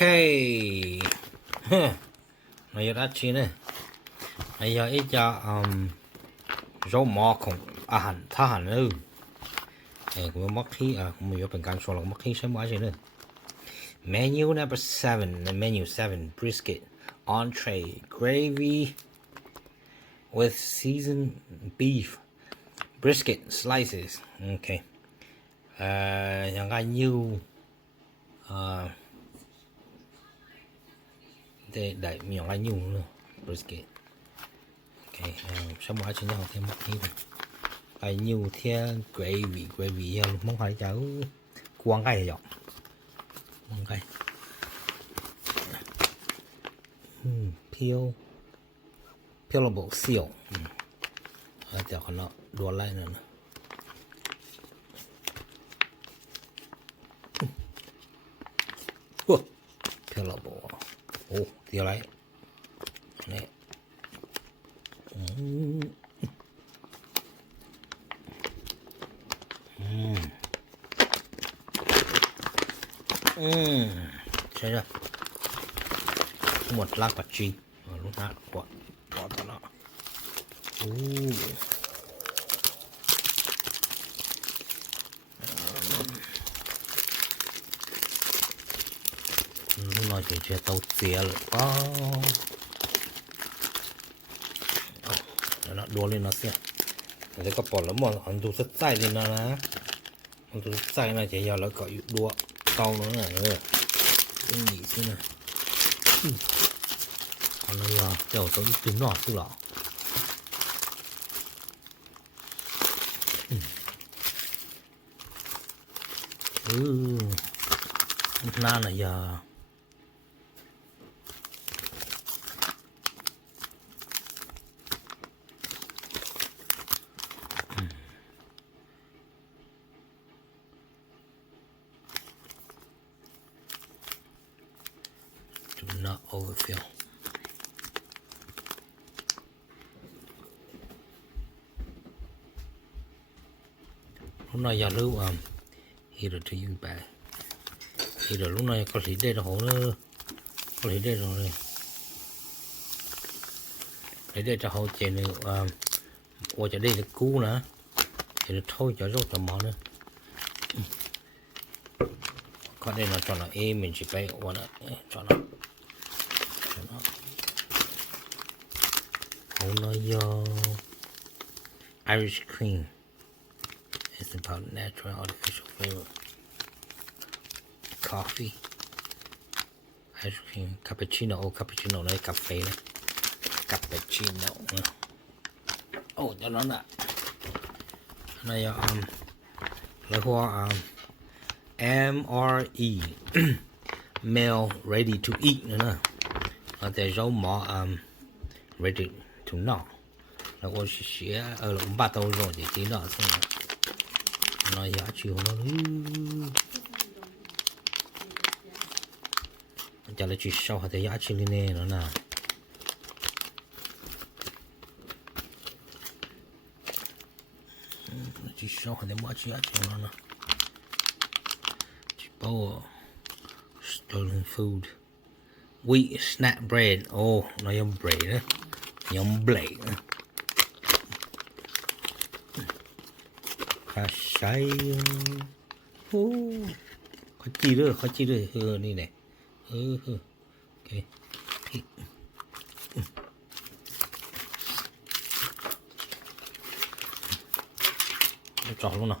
Bây giờ đã chi nữa. Bây giờ ít cho rau mò không hẳn thà hẳn nữa. Cũng mắc khi cũng mình bên cạnh số là mắc khi xem quá gì nữa. Menu number 7, menu 7 brisket, entree, gravy with seasoned beef, brisket slices. Okay. Những cái nhiều để đẩy những cái nhiều nữa brisket. Okay. Xem quá gì nhau thêm mắc khi này. Cái nhiều thêm gravy món phải cháu quăng cái rồi. Quăng cái. Peelable seal. Giờ còn nó đua lại nữa. Peelable. Tiêu lại. Này. Chơi rồi. Một lát bạch chi. Lúc nào bỏ vào nó. Lúc nói chuyện tàu tía rồi. Nó đua lên nó xem. Để có bỏ lắm mà hắn đủ rất dài lên nó nè. Hắn đủ dài này chỉ giờ nó có đua tàu nữa này. Cái gì thế này. Còn nó giờ kiểu tôi trứng nọ chứ lọ. Na là giờ do not overfill. Lúc này giờ lưu heater to you back. Heater lúc này có thể để hổ nữa, có thể để rồi. Để cho hổ chạy nữa, qua cho đây là cú nữa, thì nó thôi cho rốt cho mỏ nữa. Còn đây là cho nó êm mình chỉ phải qua nó cho nó. Hổ nó do Irish cream. It's about natural artificial flavor. Coffee, ice cream, cappuccino này cà phê này, cappuccino. Cho nó nè. Này là hoa MRE, meal ready to eat nữa nè. Là để rau mỏ ready to nọ. Là có sẽ là ba tàu rồi để tí nọ xem. Nó giá chiều nó chả là chỉ sau hay giá trị lên nè nó nè. Chỉ sau hay giá trị nó nè. Chỉ bao stolen food, wheat snap bread. Nó giống bread đó, giống bread đó. Khá say. Khó chi nữa đi này. Okay. Nó tròn luôn nào.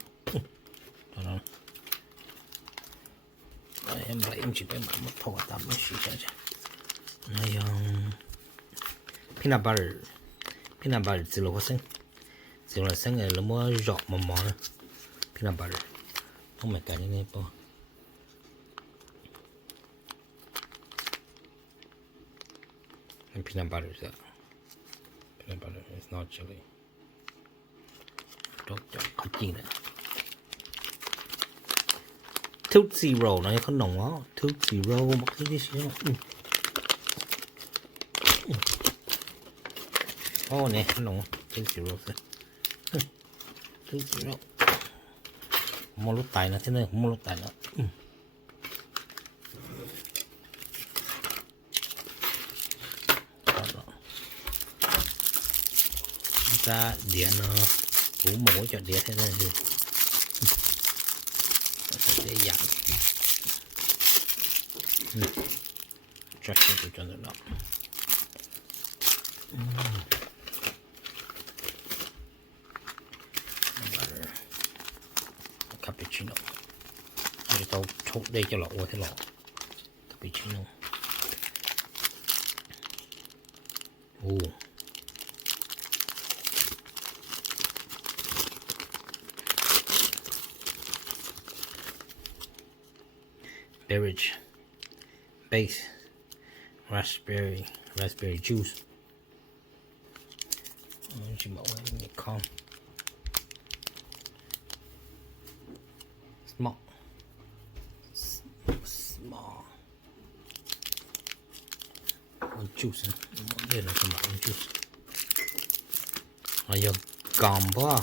Đây, em chỉ phải mất thầu tạm một xíu cho. Này peanut butter chỉ là xanh này là mua giọt mà mỏ nữa. Peanut butter không phải cả những này po. And peanut butter is that. Peanut butter is not chili. Don't khó chi nữa. Tootsie Roll này có nồng quá. Tootsie Roll một cái gì xíu. Nè có nồng. Tootsie Roll thế. Tootsie Roll. Mua lúc tài nữa thế này, mua lúc tài nữa. xa điện nó vũ mổ cho điện thế này gì để dặn chắc tôi cho nó cappuccino để tao thúc đây cho lọ thế lọ cappuccino beverage base raspberry juice chỉ bảo là con small juice đây là cái món juice là giờ gum quá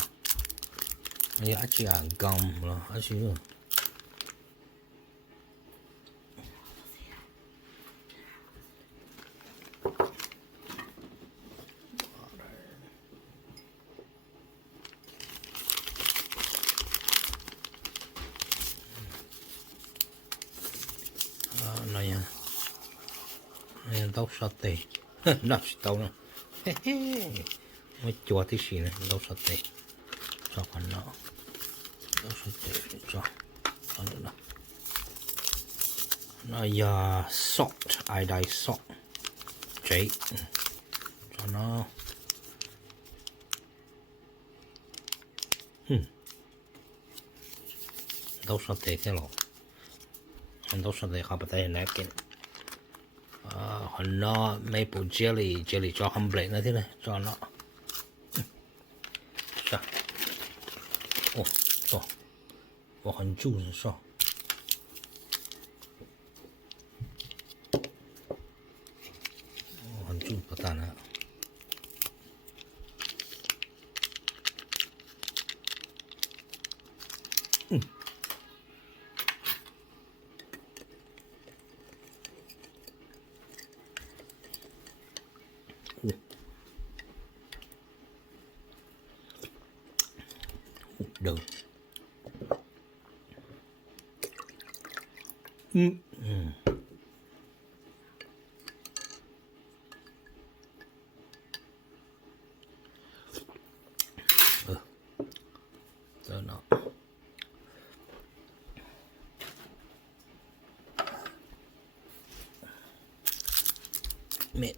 bây giờ chỉ là gum là chỉ rồi này đâu sao tệ nó chỉ đâu nữa mới chua tí xí này đâu sao tệ cho con nó đâu sao tệ cho nó giờ salt iodine salt cháy cho nó đâu sao tệ thế nào đâu sao tệ không phải này cái nó maple jelly cho humble nữa thế này cho nó sao我很注是说很注不大呢được Rồi nó mệt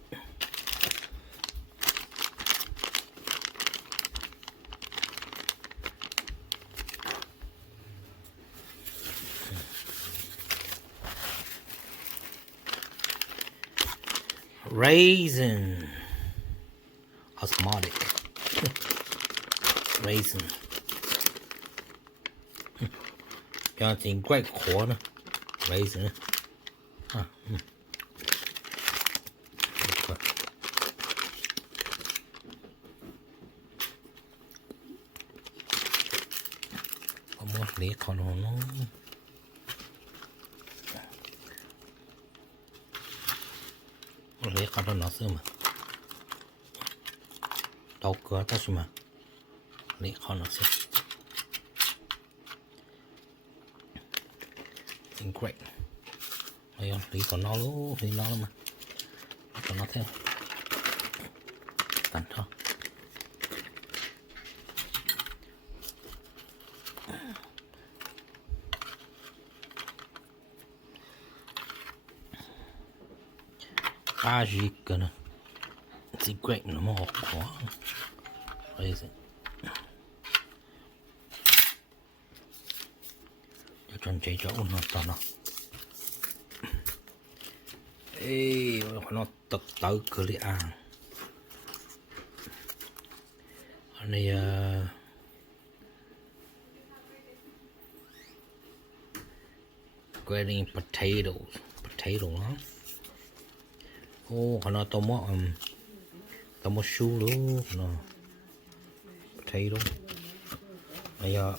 raisin osmotic raisin cho tiền quay khổ nữa raisin có một lý còn nó lấy cả nó xưa mà đau cửa ta xưa mà lấy cả nó xưa great đây lấy còn nó luôn lấy nó mà còn nó theo tàn thôi gì cơ nè thì great nó mà khó đây gì cho chân chạy chỗ nó to nó ê nó tật tới cửa đi ăn anh này grating potato nó còn nó tomo su luôn nó potato bây giờ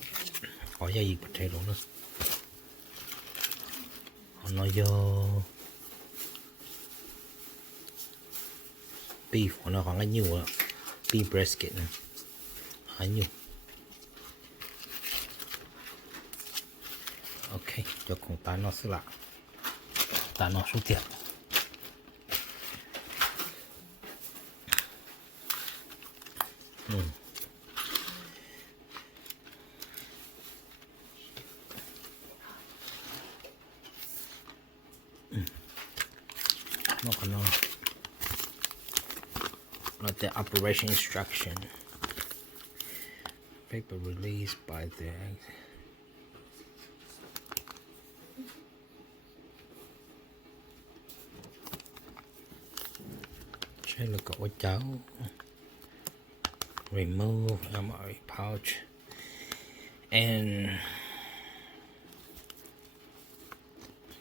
có gì potato nữa nó giờ beef nó còn cái nhiều beef brisket này hãy nhiều. Ok, cho con tá nó sẽ lại tá nó số tiền. Nó còn nó the operation instruction. Paper released by the check look at what cháu. Remove MRE pouch and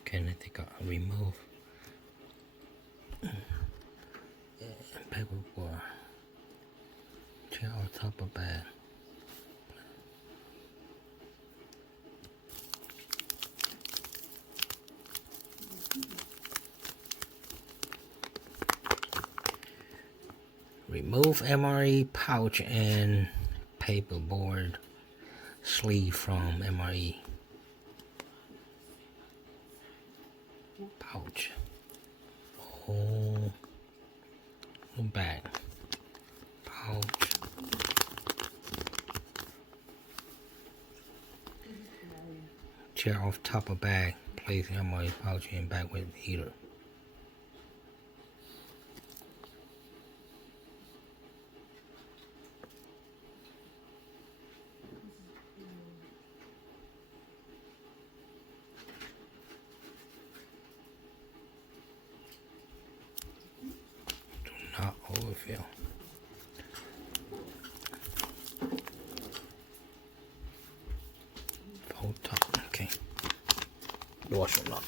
can I take out remove paperboard chair on top of bag. Remove MRE pouch and paperboard sleeve from MRE pouch. Whole bag pouch. Tear off top of bag. Place MRE pouch in bag with heater. Not overfill. Fold top. Okay. Wash it up.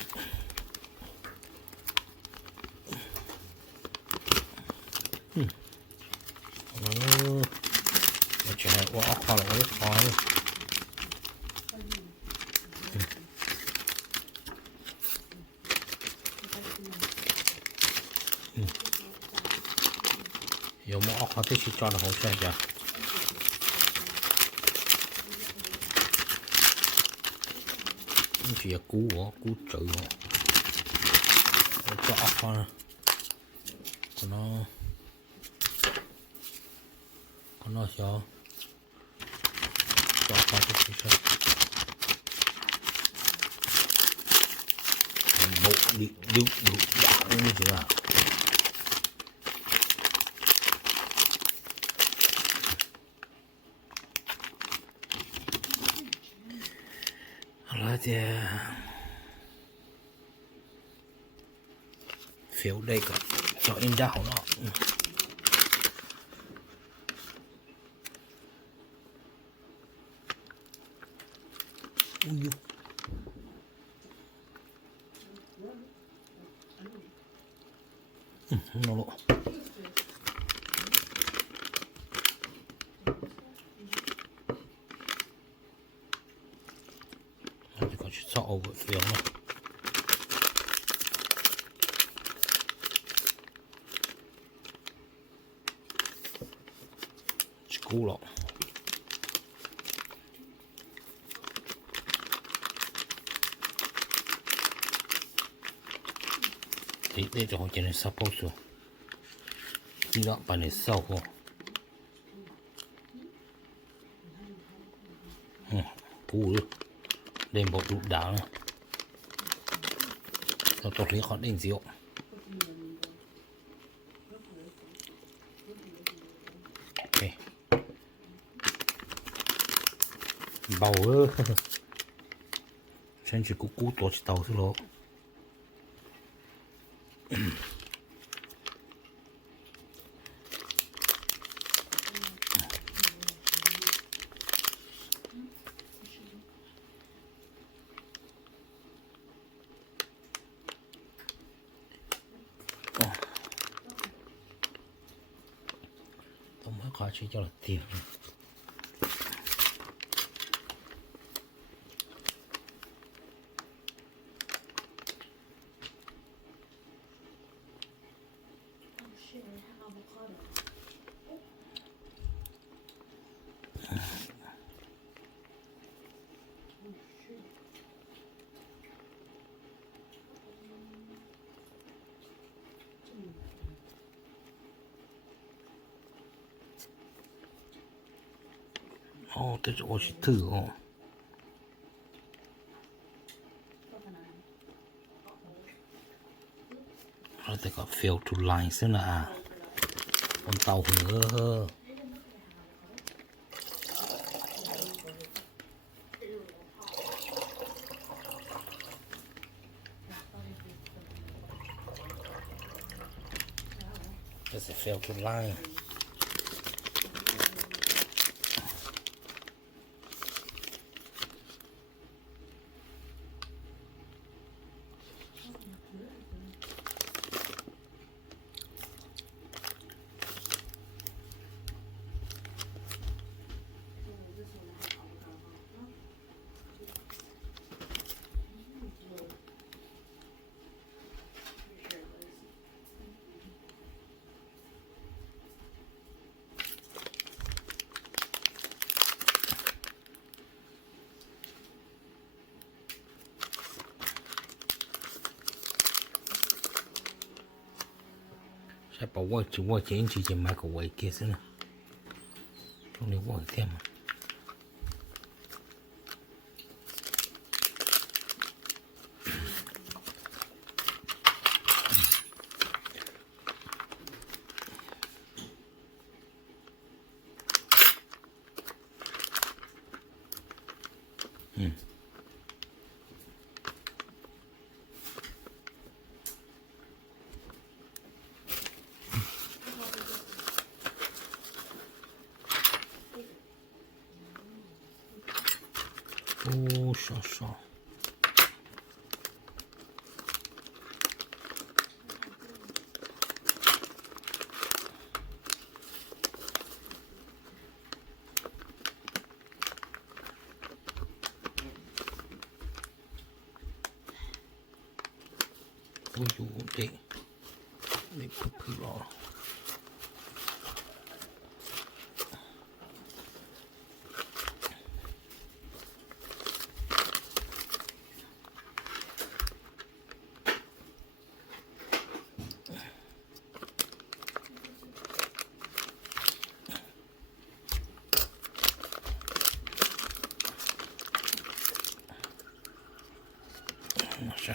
What you have? Well, I'll call it what it's called. Yo mo ako kasi cho nó không xe kìa. Chỉ là cú trừ cho ốc nè, còn nó cho ốc cái gì sao bộ đi đủ đảo như thế nào. Là thì phiếu đây có cho in ra hậu nó. Nó lộ. Thì có chút sợ over phiếu này. Cú lọ. Thì đây cho họ chỉ nên sắp bốc xuống. Đi đó bà này sau không. Cú luôn. Đêm bộ đụng đá nữa. Sau tôi lấy khỏi đỉnh rượu. Ok. Bầu ơ. Xem chỉ cú tổ chỉ tàu thôi lộ. Tôi mới khỏi chỉ cho là tiền. 这是我是ถือเราแต่ก็ fail to line ซึ่งนะบนเตาหูThis is fail to line. Sẽ bảo qua chỉ microwave kia xíu nè. Trong này qua thêm mà. Sure. Ôi dồi để cực rõ. Așa.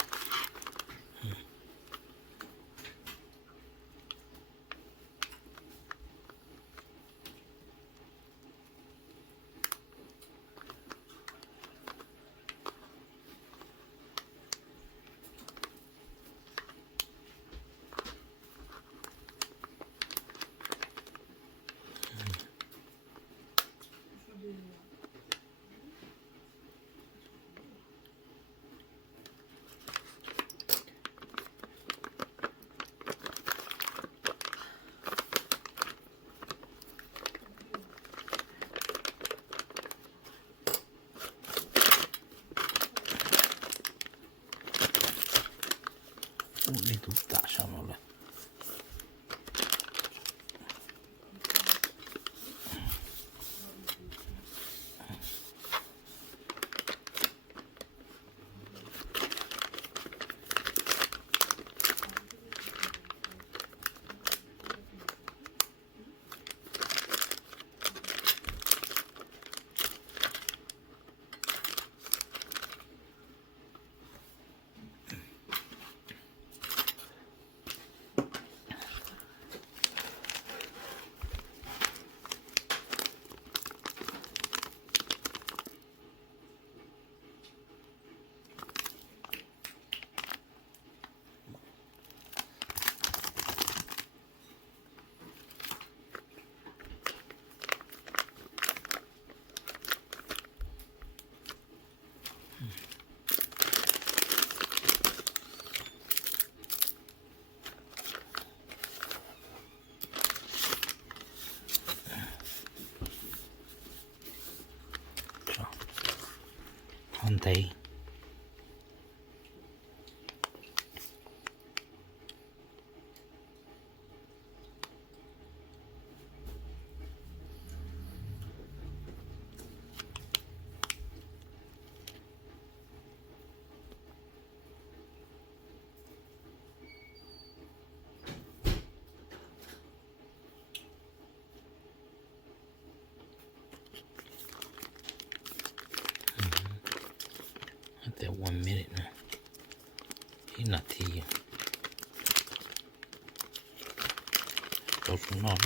Di tutta sono le không thấy 1 นาที做出那个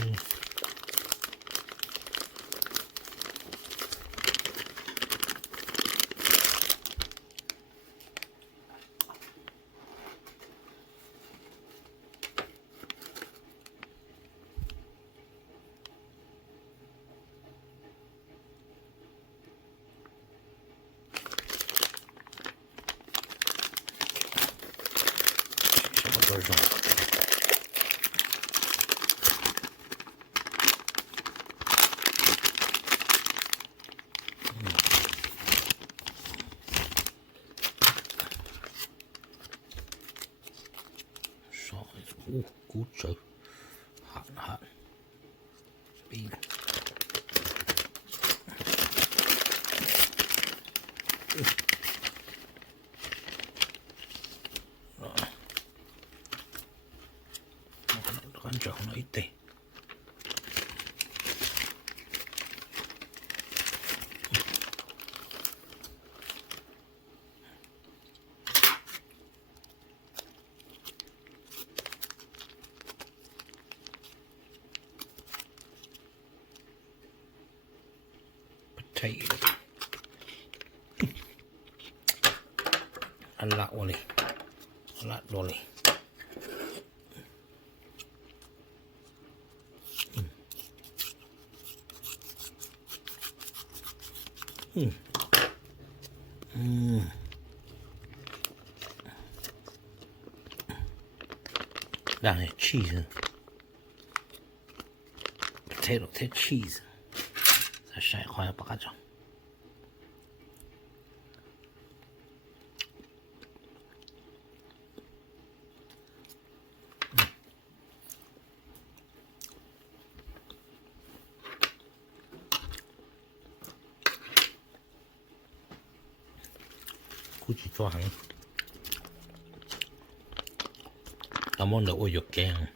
什么歌种？cút sự hạn hạn pin rồi quan trọng là ít tiền potato ăn lạo này lạ đồ này That is cheese. Potato take cheese. 再晒花要巴掌。估计做行。阿芒就會肉鏡。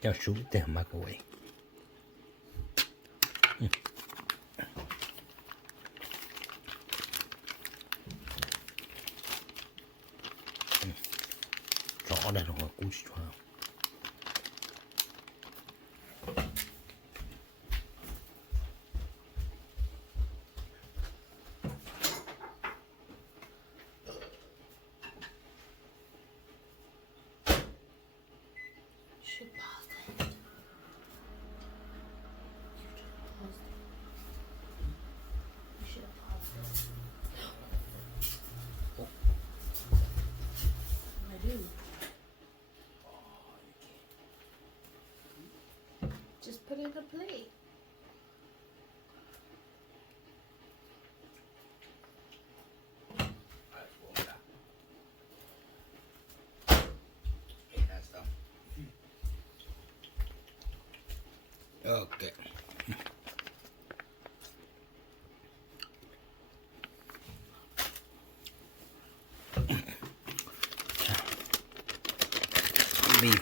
要熟點嘛各位。rõ đây rồi估计做。Just put it in a plate. Okay. Beef.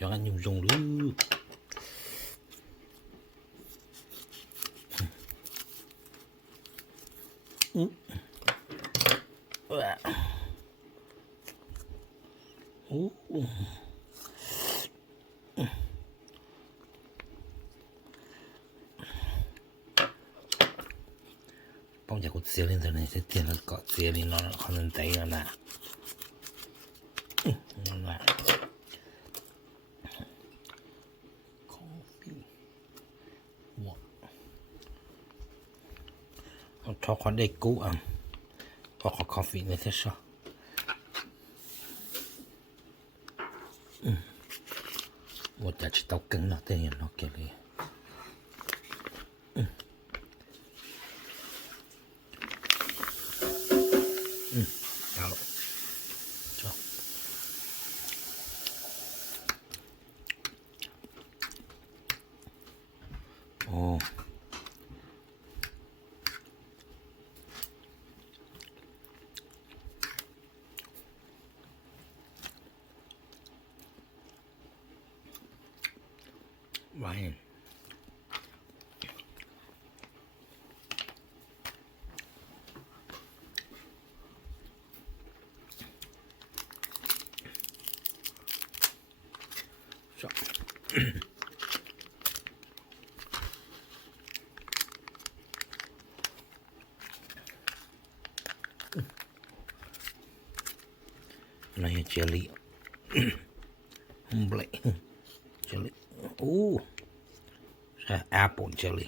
Jangan nyungsung dulu. Bông chả có dĩa lên rồi này sẽ tiền là có dĩa lên nó không nên thấy nữa nè. Cho khoản đây cũ à, có coffee này thế sao? Một chả chỉ tao cứng nó tên nó kiểu này. Đó. Cho. Ồ. Right. So. Này là jelly. Black jelly. Ooh. Apple jelly.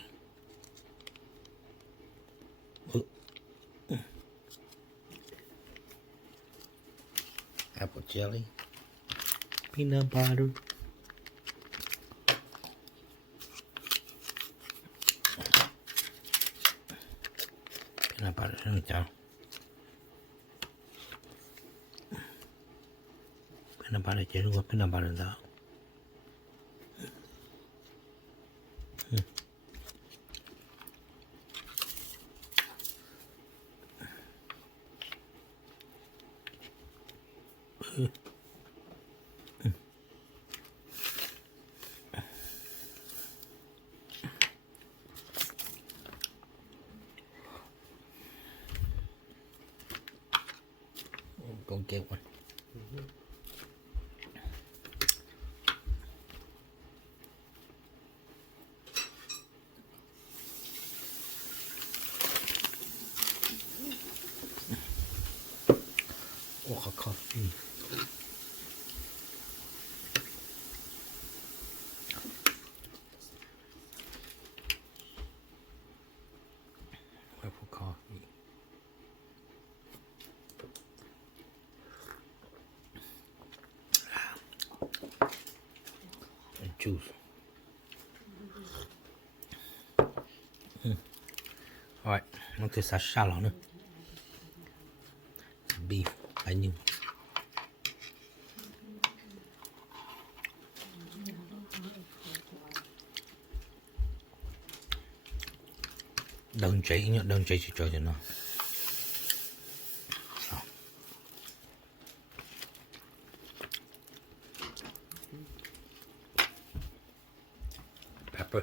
Apple jelly. Peanut butter. Peanut butter. Peanut butter chứ không có peanut butter đâu. Con kêu mà. Oh, coffee. Apple coffee. And juice. Alright, nó cứ xả xa lọ nữa. Beef, bánh nhung. Đơn cháy nhá, đơn cháy chỉ cho nó. Pepper.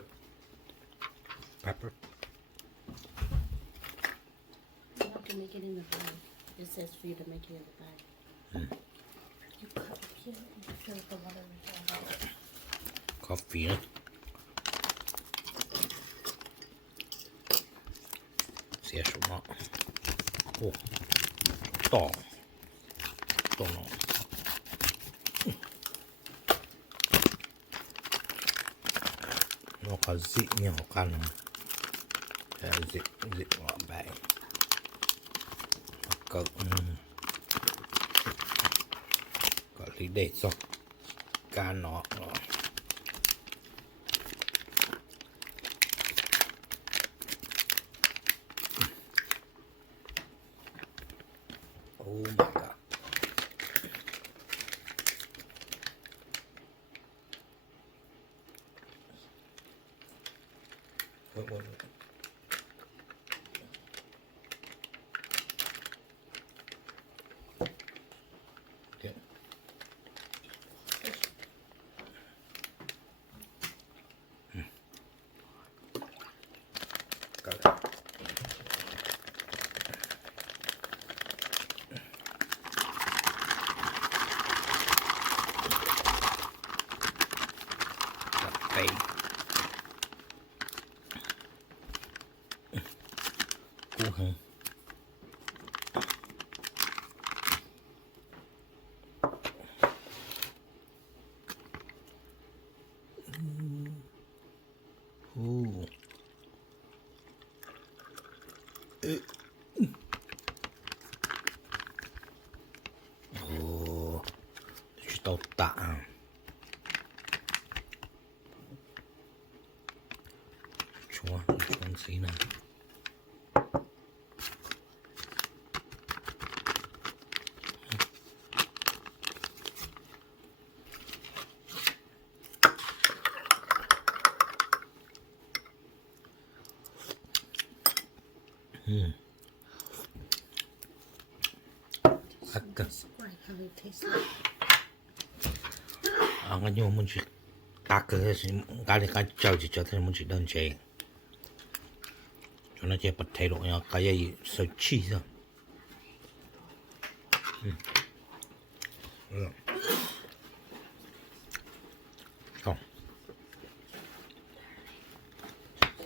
Pepper. You have to make it in the bag. It says for you to make it in the bag. You cut up here and you fill the water with water. Coffee nữa. Xẻ xuống nó. Ồ, to. To nó. Nó có dị nhỏ căn. Dị ngọt bẻ. Cực. Có lý để cho cá nó. Oh my god. Wait. Okay. Got it. Cà phê. Cú hả? Ồ, tao tạ. Chúa xí này. Describe how it tastes like. cái nhiều mình chỉ cá cơ cá thì cá trâu chỉ cho thêm mình chỉ đơn chế cho nó chỉ bật thay đổi nhau cái gì sợi chi thôi không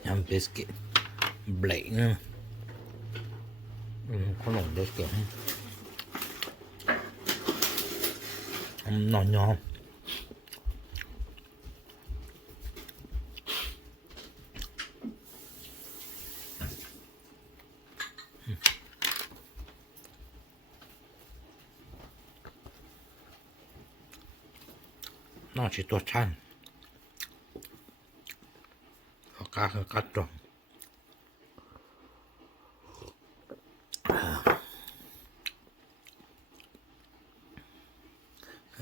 nhắm biscuit blake nữa có nồng biscuit non nhon nó chỉ tuột chăn cá tròn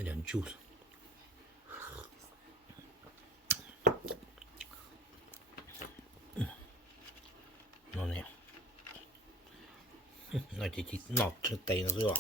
hay点 juice nó nè nó chỉ nọt trên tay nó thôi